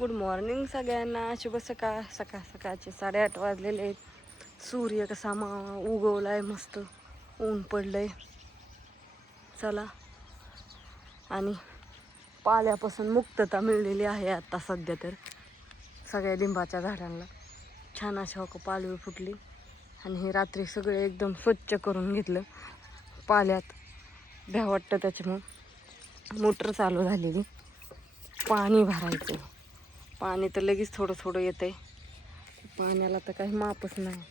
Good morning सगळ्यांना. शुभ सकाळ. सकाळचे 8:30 वाजलेले आहेत. सूर्य कसा उगवलाय, मस्त ऊन पडलंय. चला, आणि पाल्यापासून मुक्तता मिळलेली आहे आता सध्या तर सगळ्या लिंबाच्या झाडांना. छान अशा पालवी फुटली आणि हे रात्री सगळे एकदम स्वच्छ करून घेतलं. पाल्यात भ्या वाटतं त्याच्यामुळं मोटर चालू झालेली. पाणी भरायचं. पाणी तर लगेच थोडं थोडं येतं आहे. पाण्याला तर काही मापच नाही.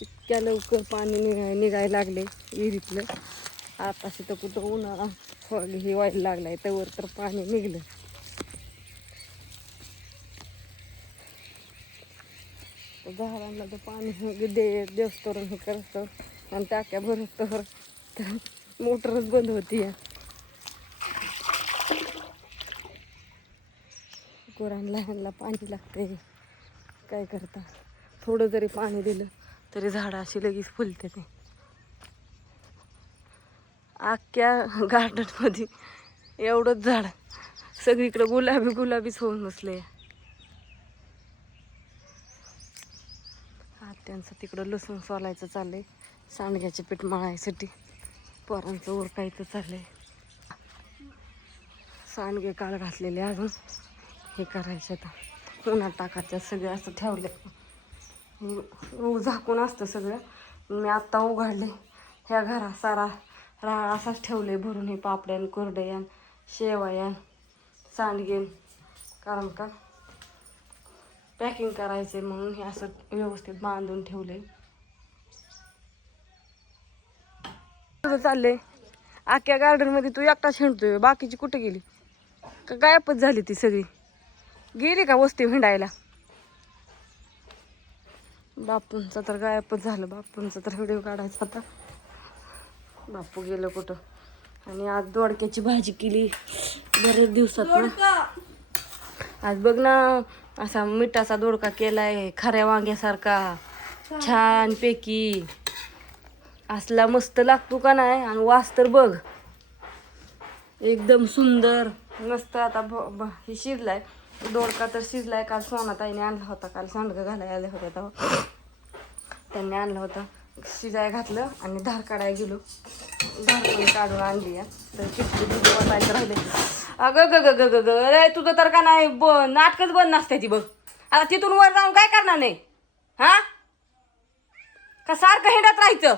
इतक्या लवकर पाणी निघायला लागले विहिरीतलं. आताशी तर कुठं उन्हाळा हे व्हायला लागलाय, त्यावर तर पाणी निघलं. झाडांना तर पाणी देवस्तर हे करतं आणि टाक्या भरत तर मोटरच बंद होती. गुरांना ह्यांना पाणी लागते. काय करता, थोडं जरी पाणी दिलं तरी झाडं अशी लगेच फुलते. ते अख्ख्या गार्डनमध्ये एवढंच झाड सगळीकडे गुलाबीच होऊन बसले. त्यांचं तिकडं लसूण सोलायचं चाललंय, सांडग्याचे पीठ मळायसाठी. पोरांचं उरकायचं चाललंय. सांडगे काळ घातलेले अजून हे करायचे. आता उन्हात टाकायचं सगळे असं ठेवले. झाकून असतं सगळं. मी आत्ता उघडले. ह्या घरा सारा राळ असाच ठेवले भरून. हे पापड्यान, कुरडयान, शेवयान, सांडगेन, कारण का पॅकिंग करायचे म्हणून हे असं व्यवस्थित बांधून ठेवले. चालले अख्ख्या गार्डनमध्ये तू एकटाच हिंडतोय, बाकीची कुठे गेली? का गायबच झाली ती सगळी? गेली का वस्ती हिंडायला? बापूंचं तर गायबच झालं. बापूंचा तर व्हिडिओ काढायचा होता. बापू गेलं कुठं. आणि आज दोडक्याची भाजी केली बरेच दिवसात. आज बघ ना, असा मिठाचा दोडका केलाय खऱ्या वांग्यासारखा, छान पैकी. असला मस्त लागतो का नाही. आणि वास तर बघ एकदम सुंदर मस्त. आता हे शिजलाय दोडका, तर शिजलाय. काल सोनाताईने आणला होता. काल सांडगं घालायला आले होते तेव्हा त्यांनी आणलं होतं. शिजाय घातलं आणि धार काढायला गेलो. धार पण काढून आणली आहे. तर किती दूध वाटायचं राहिले. अगं ग ग ग ग रे, तुझं तर का नाही नाटकच बंद नसते ती बघ. आता तिथून वर जाऊन काय करणार नाही? हा, का सारखं हिंडत राहायचं?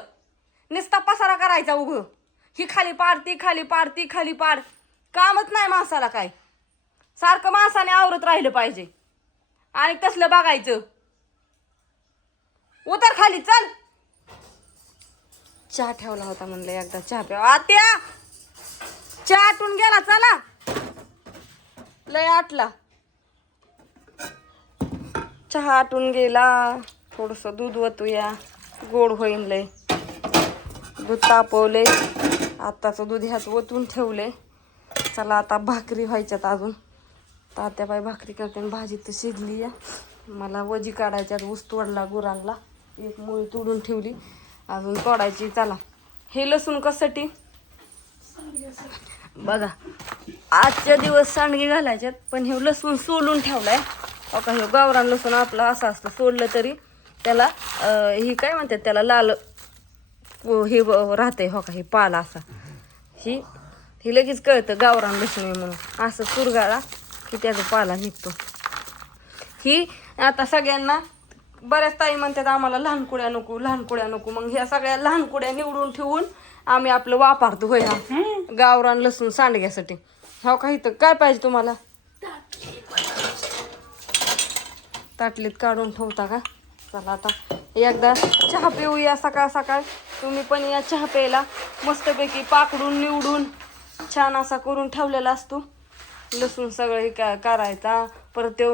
नुसता पसारा करायचा उग. ही खाली पाड, ती खाली पाड, ती खाली पाड. कामच नाही माणसाला काय. सारखं माणसाने आवरत राहिलं पाहिजे आणि तसलं बघायचं. उतर खाली, चल. चहा ठेवला होता म्हणलं एकदा चहा प्या. आत्या चहा आटून गेला, चला. लय आटला चहा, आटून गेला. थोडस दूध ओतूया, गोड होईन. लय दूध तापवले. आत्ताचं दूध ह्यात ओतून ठेवले. चला आता भाकरी व्हायच्यात अजून. तात्याबाई भाकरी करते. भाजी तर शिजली आहे. मला वजी काढायच्यात. ऊस तोडला गुरांना. एक मुळी तोडून ठेवली, अजून तोडायची. चला, हे लसूण कशासाठी बघा. आजच्या दिवस सांडगे घालायच्यात, पण हे लसूण सोलून ठेवलाय. का हे गावरान लसूण आपला असा असतं, सोडलं तरी त्याला ही काय म्हणतात त्याला, लाल हे राहतंय. हो का, हे पाला असा ही लगेच कळतं गावरान लसूण आहे म्हणून. असं चुरगाळा की त्याचा पाला निघतो. ही आता सगळ्यांना बऱ्याच ताई म्हणतात आम्हाला लहान कुड्या नको, लहान कुड्या नको. मग ह्या सगळ्या लहान कुड्या निवडून ठेवून आम्ही आपलं वापरतो होय गावरान लसूण सांडग्यासाठी. हो का, इथं काय पाहिजे तुम्हाला? ताटलीत काढून ठेवता का? चला आता एकदा चहा पिऊया सकाळ सकाळ. तुम्ही पण या चहा प्यायला. मस्तपैकी पाकडून निवडून छान असा करून ठेवलेला असतो लसूण. सगळं करायचा. परत ते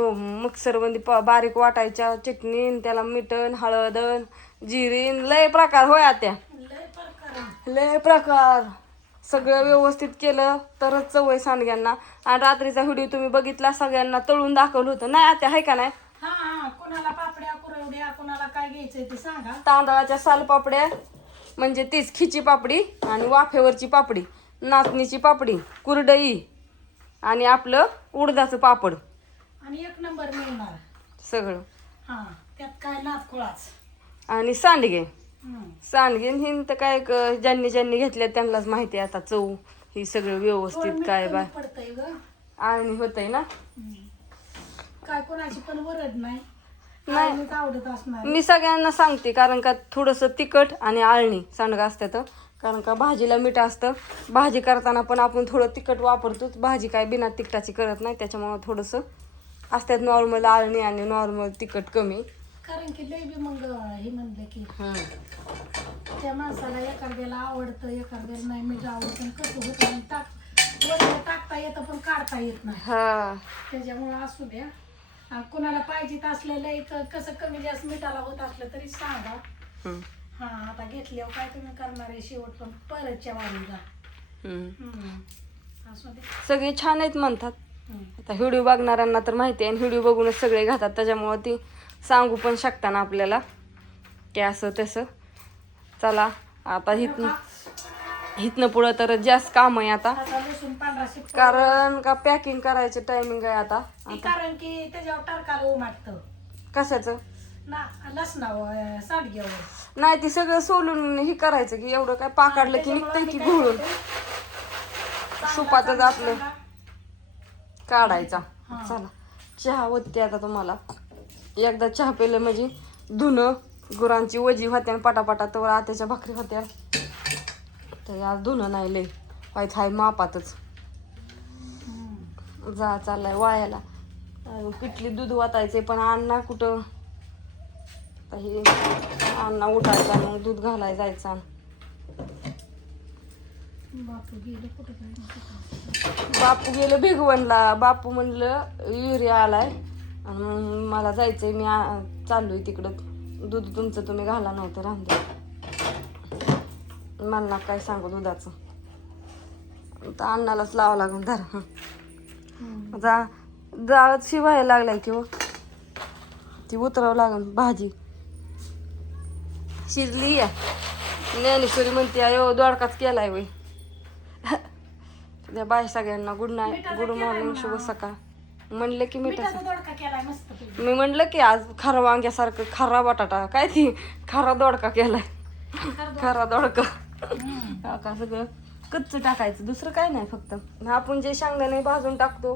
मिक्सरमध्ये बारीक वाटायच्या. चटणी, त्याला मिठण, हळदन, जिरीन, लय प्रकार होय आत्या, लय प्रकार. सगळं व्यवस्थित केलं तरच चव आहे सांडग्यांना. आणि रात्रीचा व्हिडिओ तुम्ही बघितला, सगळ्यांना तळून दाखवलं होतं नाही आत्या, आहे का नाही? कोणाला पापड्या, कुरवड्या, कोणाला काय घ्यायचंय ते सांगा. तांदळाच्या सालपापड्या म्हणजे तीच खिची पापडी, आणि वाफेवरची पापडी, नाचणीची पापडी, कुरडई, आणि आपलं उडदाचं पापड. आणि एक नंबर मिळणार. सगळं. हा त्यात काय नात खुळाच. आणि सांडगे हम्म. सांडगे हिन तर काय ज्यांनी ज्यांनी घेतल्या त्यांनाच माहिती आहे आता चव ही सगळं थोडं व्यवस्थित मीठ काय कमी पडतंय ग. आणि होतंय ना. काय कोणाची पण वरड नाही. नाही. आईनेच आवडत असणार. मी सगळ्यांना सांगते कारण का थोडंसं तिखट आणि आळणी सांडगं असतात. कारण का भाजीला मीठ असतं. भाजी करताना पण आपण थोडं तिखट वापरतोच. भाजी काय बिना तिखटाची करत नाही त्याच्यामुळं थोडंसं असतात नॉर्मल आळणी आणि नॉर्मल तिखट कमी. कारण की लय बी मग हे म्हणलं की त्या माणसाला एखाद्याला आवडतं एखाद्याला नाही मीठ आवडतं कसं होतं आणि वरनं टाकता येतं पण काढता येत नाही. हा त्याच्यामुळं असू द्या. कुणाला पाहिजे असलेलं इथं कसं कमी जास्त मिठाला होत असलं तरी सांगा. हम्म. हा आता घेतल्यावर काय तुम्ही करणार आहे शेवट पण परतच्या वारीला. असू दे. सगळे छान आहेत म्हणतात. हम्म. आता व्हिडिओ बघणाऱ्यांना तर माहिती आहे आणि व्हिडिओ बघूनच सगळे घातात त्याच्यामुळं ती सांगू पण शकता ना आपल्याला की असं तसं. चला आता इथनं पुढं तर जास्त काम आहे आता आता लसूण पांढरा शिपका. कारण का पॅकिंग करायचं टायमिंग आहे आता. कारण की त्याच्यावर टारकाला उमाटतं कशाचं ना लसणावर सांडग्यावर. नाही ती सगळं सोलून हे करायचं की एवढं काय पाकडलं की निघतंय की घोळून सुपातच आपलं काढायचा. चला चहा होते आता तुम्हाला एकदा चहा पेलं म्हणजे धुणं गुरांची वजी होत्या आणि पटापटा तर आत्याच्या भाकरी होत्या तर आज धुणं नाही लय व्हायचं आहे मापातच. जा चाललाय वाळ्याला पिठली दूध वाटायचे पण अण्णा कुठं आता हे अण्णा उठायचा मग दूध घालाय जायचा. बापू गेलं कुठं काय. बापू गेलं भिगवणला. बापू म्हणलं युरिया आलाय आणि मग मला जायचंय मी चाललोय तिकडं दूध तुमचं तुम्ही घाला नव्हतं राहून मला ना काय सांगू दुधाचं तर अण्णालाच लावावं लागून धर जा जाळच शिवायला लागलाय किंवा ती उतरावं लागेल भाजी शिजली या ज्ञानेश्वरी म्हणते अयो दोडकाच केलाय वय. त्या बाय सगळ्यांना गुड नाईट गुड मॉर्निंग शुभ सकाळ म्हणलं की मिठाचा दोडका केलाय मस्त पैकी. मी म्हणलं की आज खरा वांग्यासारखं खरा बटाटा काय ती खरा दोडका केलाय खरा दोडका. का सगळं कच्च टाकायचं दुसरं काय नाही फक्त आपण जे शेंगदाणे भाजून टाकतो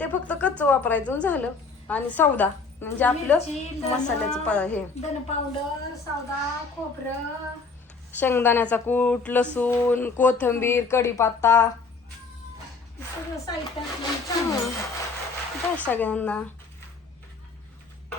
ते फक्त कच्च वापरायचं आणि झालं. आणि सौदा म्हणजे आपलं मिरची, मसाल्याचं हे धन पावडर सौदा खोबरं शेंगदाण्याचा कूट लसूण कोथिंबीर कढीपत्ता सगळं साहित्य असलं छान. काय सगळ्यांना